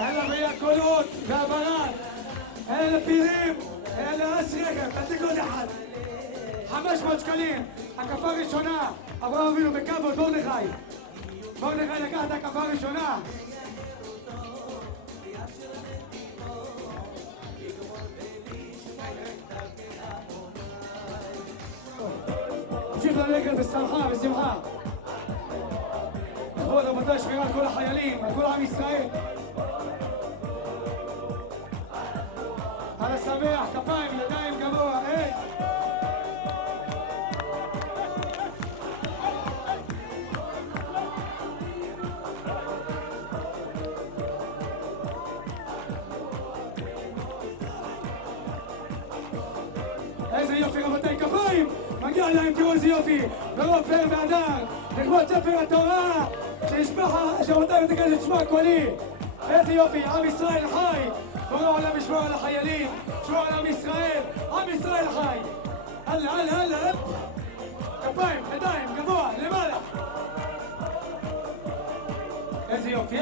אלה הקולות והברד, אלה פירים, אלה רגע, תדליק עוד אחד. 500 שקלים, הקפה ראשונה, אברהם אבינו בכבוד, מרדכי. מרדכי לקח את הקפה ראשונה. תמשיך ללכת בשמחה. כבוד רבותיי, שמירה על כל החיילים, על כל עם ישראל. על השמח, כפיים, ידיים גבוה, איזה יופי רבותיי, כפיים! מגיע להם, תראו איזה יופי! ברוב פאר והדר, לכבוד ספר התורה, שרבותיי ותקרא את שמו הקולי! איזה יופי, עם ישראל חי! בורא עולם ישמור על החיילים, שמור על עם ישראל, עם ישראל חי! הלאה, כפיים, ידיים, גבוה, למעלה! איזה יופי!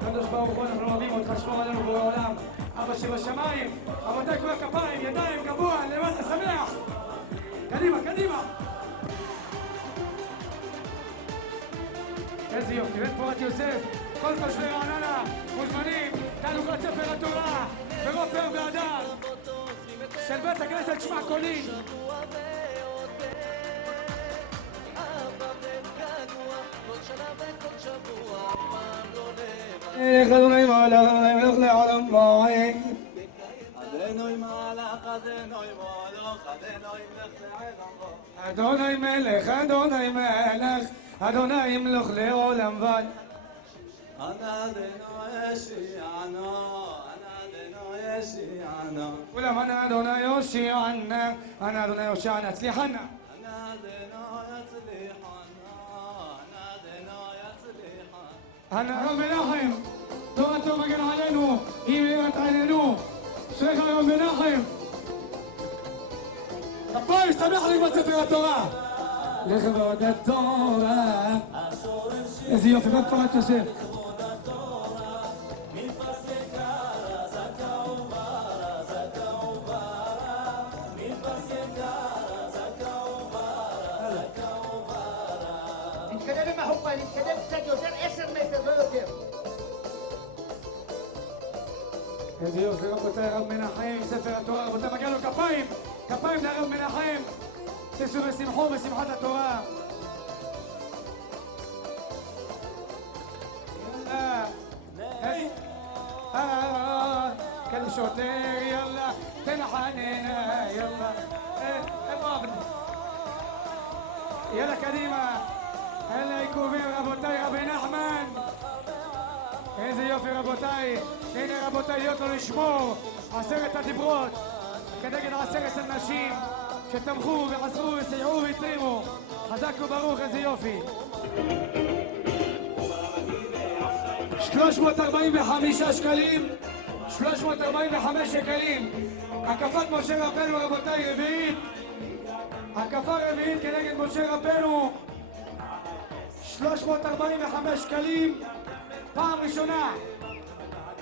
קדוש ברוך הוא, אנחנו אוהבים אותך, שמור עלינו בורא עולם, אבא שבשמיים, רבותיי כל הכפיים, ידיים, גבוה, למעלה, שמח! קדימה! איזה יופי, בית פורת יוסף, כל תושבי רעננה, מוזמנים, תעלוקת ספר התורה, ברוב פאר והדר, של בית הכנסת שמע קולי. אדוני מלך, מלך לעולם ועד. אדוני מלך, אדוני מלך לעולם ועד. כולם אדוני יושיענה, אדוני יושיענה, הצליחנה. הרב מנחם, תורתו מגן עלינו, היא מאירת עלינו. שלך הרב מנחם. כפיים, שמח לכבוד ספר התורה. לכבוד התורה. איזה יופי, בית פורת יוסף. נתקדם עם החופה, נתקדם קצת יותר, 10 מטר, לא יותר. איזה יופי, רבותיי, הרב מנחם, ספר התורה, רבותיי, מגיע לו כפיים, כפיים לרב מנחם, ששו בשמחו, בשמחת התורה. كل شوطير يلا تنحنينا يلا يلا كريمة هلا يكوبين ربوتاي ربي נחמן. איזה יופי רבותיי, הנה רבותיי, להיות לו לשמור 10 הדיברות כנגד 10 הנשים שתמכו וחזרו וסייעו והתרימו. חזק וברוך, איזה יופי. 345 שקלים, 345 שקלים. הקפת משה רבנו רבותיי רביעית, הקפה רביעית כנגד משה רבנו, 345 שקלים. פעם ראשונה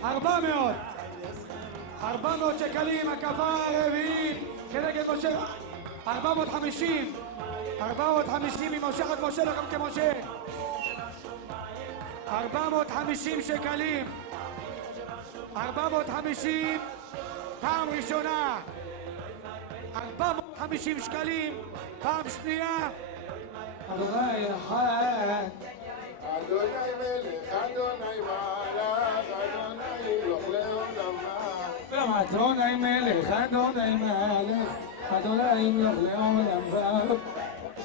400 שקלים, הקפה רביעית כנגד משה. 450 היא מושכת משה לכם כמשה. 450 שקלים, 450 פעם ראשונה. 450 שקלים פעם שנייה. אדוני אחד, אדוני מלך, אדוני מלך, אדוני מלך לעולם ועד. אדוני מלך, אדוני מלך, אדוני מלך לעולם ועד.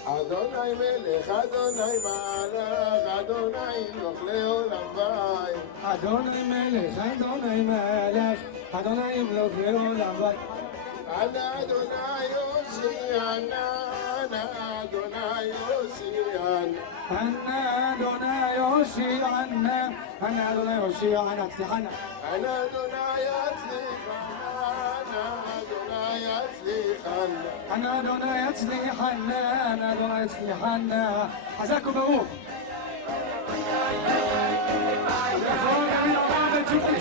אדוני מלך, אדוני מלך, אדוני מלך לעולם ועד. אדוני מלך, אדוני מלך, אדוני מלך לעולם ועד. אנא אדוני יושיענה, אנא אדוני יושיענה. أنا أدوني يوشيعنا، أنا أدوني يوشيعنا، הצליחנה. אנא אדוני יצליחנה, אנא אדוני יצליחנה. אצלי חנה. חנה אדוני אצלי חנה, אדוני אצלי חנה. חזק וברוך.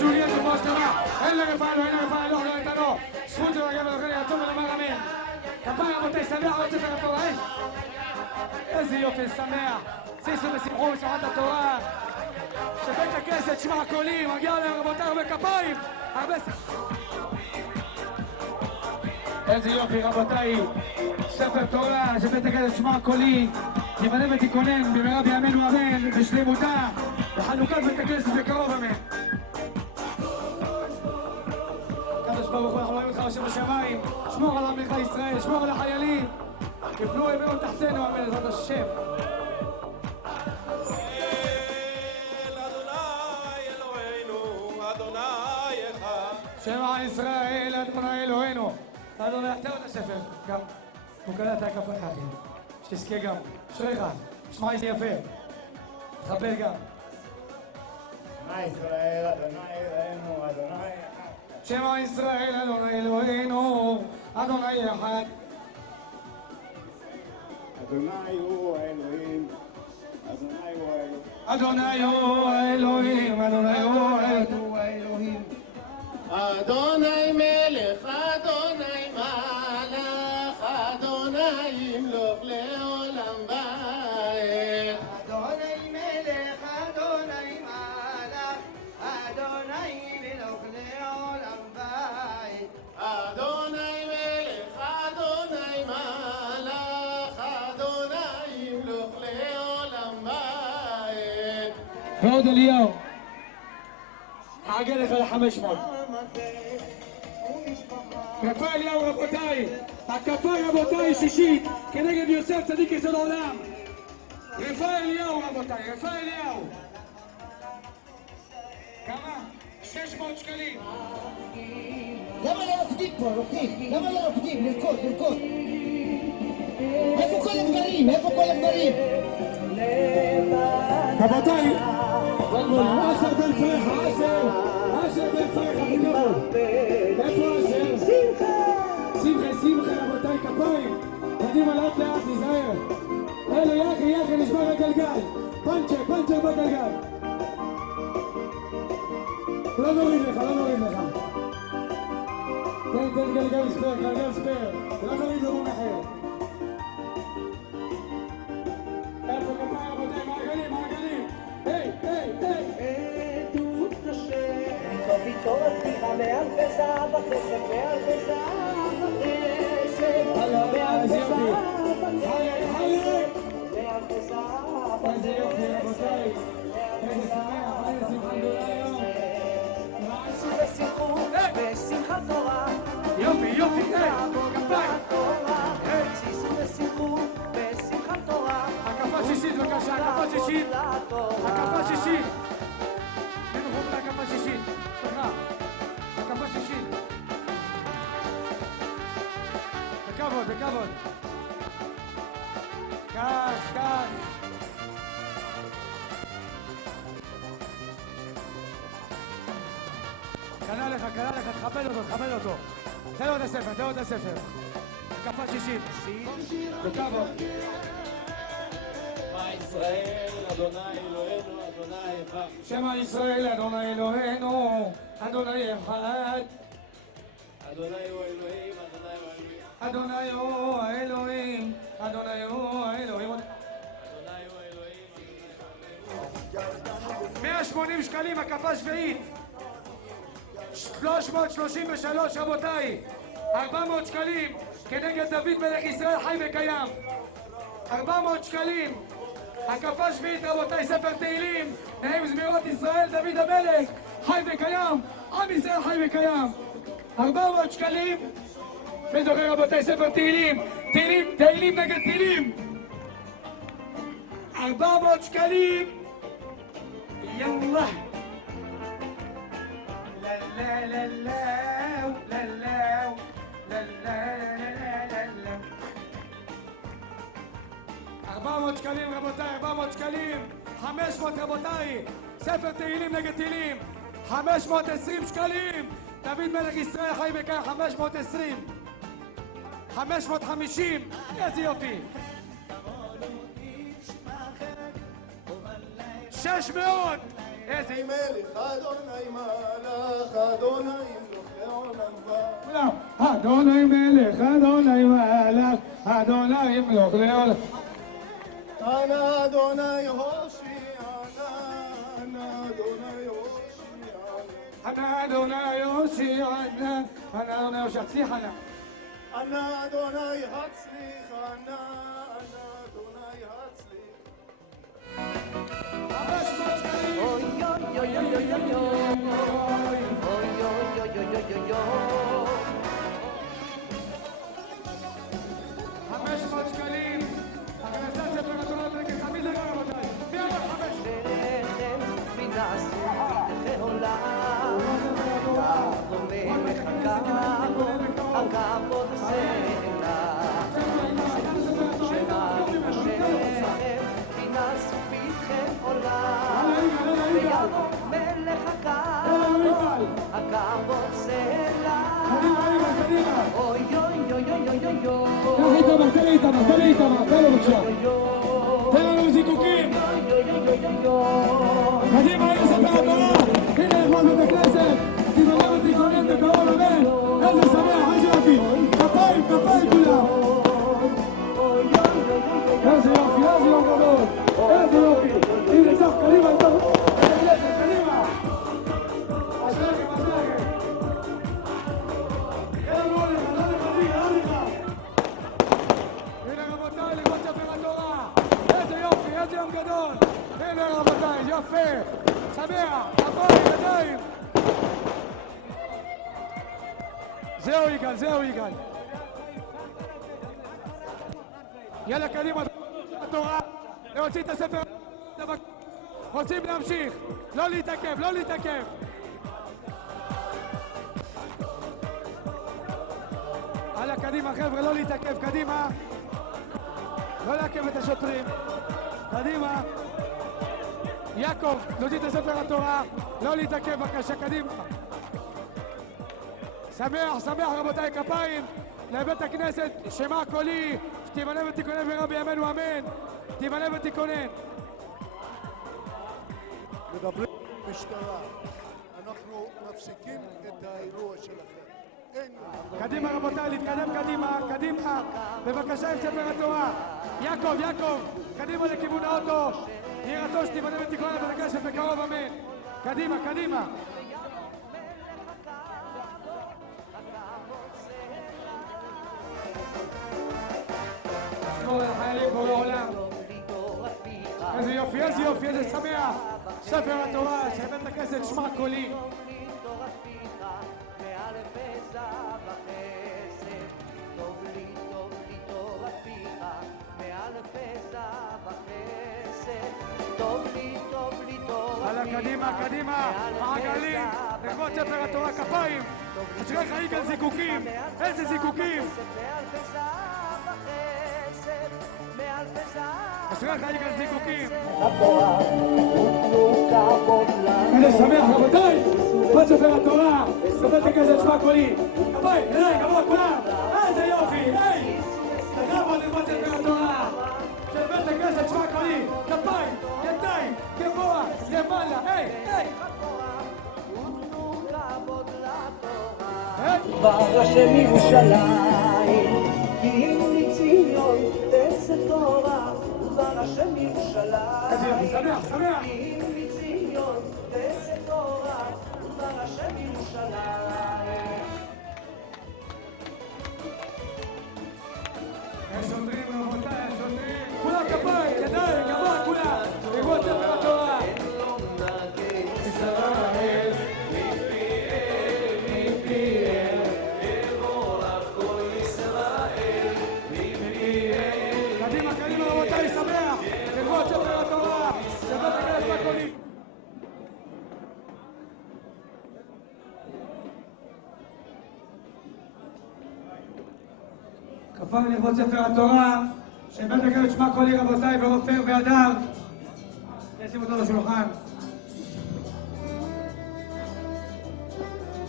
ג'וליאט ובראש דבר. אין לרפאל ואין לרפאל, לא איתנו. זכות של הגבר לכן יעצום ולומר אמן. כפיים רבותי, שמח עוד ספר התורה. איזה יופי, שמח. שישו ושמחו בשמחת התורה. שבית הכנסת שמע הקולי, מגיע להם רבותיי הרבה כפיים. הרבה איזה יופי רבותיי. ספר תורה שבית הכנסת שמע הקולי. תיבנה ותיכונן במהרה בימינו אמן. בשלמותה. בחנוכת בית הכנסת בקרוב אמן. קדוש ברוך הוא, אנחנו רואים אותך השם בשמיים. שמור על עמך ישראל, שמור על החיילים. יפלו ימינו תחתנו אמן בעזרת השם. שמע ישראל, אדוני אלוהינו. אדוני, תן עוד הספר, גם. הוא קלט ההקפה אחי. שתזכה גם. אשריך, שמע איזה יפה. תכבד גם. שמע ישראל, אדוני אלוהינו, אדוני אחד. שמע ישראל, אדוני אלוהינו, אדוני אחד. אדוני הוא האלוהים, אדוני הוא האלוהים. אדוני הוא האלוהים, אדוני הוא האלוהים. אדוני מלך, אדוני מלך, אדוני ימלוך לעולם ועד. אדוני מלך, אדוני מלך, אדוני מלוך לעולם ועד. אדוני מלך, אדוני מלך, אדוני ימלוך לעולם ועד. ועוד אליהו. חגה לך ל-500. קפה אליהו רבותיי, הקפה רבותיי שישית כנגד יוסף צדיק יסוד העולם. רפאל אליהו רבותיי, רפאל אליהו. כמה? 600 שקלים. למה לא רוקדים פה, רוקדים? למה לא רוקדים? לרקוד, לרקוד. איפה כל הדברים? איפה כל הדברים? רבותיי, אשר בן פרחה, אשר בן פרחה, בכבוד. איפה אשר? שמחה רבותיי, כפיים. קדימה לאט לאט, נזהר. אלו יחי, נשבר הגלגל. פנצ'ר בגלגל. לא נוריד לך. תן גלגל ספר. לא נוריד לו אחר. איפה כפיים רבותיי, מעגלים. היי. איזה יופי רבותיי, איזה שמח, איזה שמחה גדולה היום. בשמחת תורה, יופי, כפיים. שישו בשמחת תורה. הקפה שישית בבקשה, הקפה שישית. אין חוק להקפה שישית, סליחה. הקפה שישית. בכבוד. כך. קנה לך, תכבד אותו. תן לו את הספר. הקפה שישית. בכבוד. שמע ישראל, אדוני אלוהינו, אדוני אחד. אדוני הוא האלוהים, אדוני הוא האלוהים. 180 שקלים, הקפה שביעית. 333 רבותיי. 400 שקלים כנגד דוד מלך ישראל חי וקיים. 400 שקלים. הקפה שביעית רבותיי, ספר תהילים, נעים זמירות ישראל, דוד המלך חי וקיים, עם ישראל חי וקיים. 400 שקלים. מי זוכר רבותיי, ספר תהילים נגד תהילים. 400 שקלים. יאללה. $400 שקלים רבותיי, 400 שקלים. 500 רבותיי, ספר תהילים נגד תהילים. 520 שקלים. דוד מלך ישראל חי וקיים, 520. 550, איזה יופי. 600, איזה יופי. מלך אדוני מלך אדוני ימלוך לעולם ועד. כולם, אדוני מלך, אדוני מלך, אדוני ימלוך לעולם. אנא אדוני הושיענה, אנא אדוני הושיענה. אנא אדוני יושיענה, אנא אדוני יושיע, הצליחנה. אנא אדוני הצליחנה, אנא אדוני הצליח. 500 שקלים. אוי אוי אוי אוי אוי אוי אוי אוי אוי אוי אוי 500 שקלים. הכנסת ספר התורה דרגת תמיד לגמרי רבותיי. מי אמר 5? לחם מנסו בידי עולם תבוא מחכה הכבוד סלע שמרים השם מנסו בידי עולם ויבוא מלך הכבוד סלע אוי אוי אוי אוי אוי אוי תן לי איתמר, תן לו בבקשה. תן לנו זיקוקים. קדימה, הנה ספר התורה. הנה לכבוד בית הכנסת. תתעורר ותתכונן בקרוב, אמן. איזה שמח, איזה יופי. כפיים כולם. איזה יופי, איזה יום גדול. איזה יופי. הנה צח, קדימה, קדימה. אשריכם. אין לנו הולך, לא לך. הנה רבותיי, לכבוד ספר התורה. איזה יופי, איזה יום גדול. הנה רבותיי, יפה. שמח, כפיים, ידיים. זהו יגאל. יאללה קדימה, התורה. להוציא את הספר. רוצים להמשיך. לא להתעכב. הלאה קדימה חבר'ה, לא להתעכב, קדימה. לא לעכב את השוטרים. קדימה. יעקב, להוציא את הספר התורה. לא להתעכב בבקשה, קדימה. שמח רבותיי, כפיים לבית הכנסת, שמע קולי, שתיבנה ותיכונן ורבי ימינו אמן. תיבנה ותיכונן. מדברים משטרה, אנחנו מפסיקים את האירוע שלכם. קדימה רבותיי, להתקדם קדימה. בבקשה עם ספר התורה. יעקב, קדימה לכיוון האוטו. יהי רצון שתיבנה ותיכונן בית הכנסת בקרוב אמן. קדימה. שמור על החיילים בורא עולם. איזה יופי, איזה שמח. ספר התורה, שבית הכנסת שמע קולי. הלאה קדימה, מעגלים, לכבוד ספר התורה, כפיים. אשריך יגאל זיקוקים, איזה זיקוקים. אשריך יגאל זיקוקים. איזה שמח רבותיי, כבוד ספר התורה, בבית הכנסת שמע קולי. כפיים, ידיים, גבוה כולם, איזה יופי, לכבוד לכבוד ספר התורה. של בית הכנסת שמע קולי, כפיים, ידיים, גבוה, למעלה, דבר השם ירושלים, כי אם מציון תצא תורה. דבר השם ירושלים, שמח. כי אם מציון תצא תורה. דבר השם ירושלים. השוטרים רבותיי, כולם כפיים, ידיים, גבוה כולם, לכבוד ספר התורה. ישראל מפיהם יבורך כל ישראל מפיהם. קדימה רבותיי, שמח, לכבוד ספר התורה, שבית הכנסת בקולי. כפיים לכבוד ספר התורה, שבית הכנסת שמע קולי רבותיי, ועופר והדר. נשים אותו לשולחן.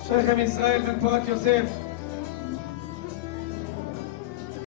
אשריכם ישראל בן פורת יוסף.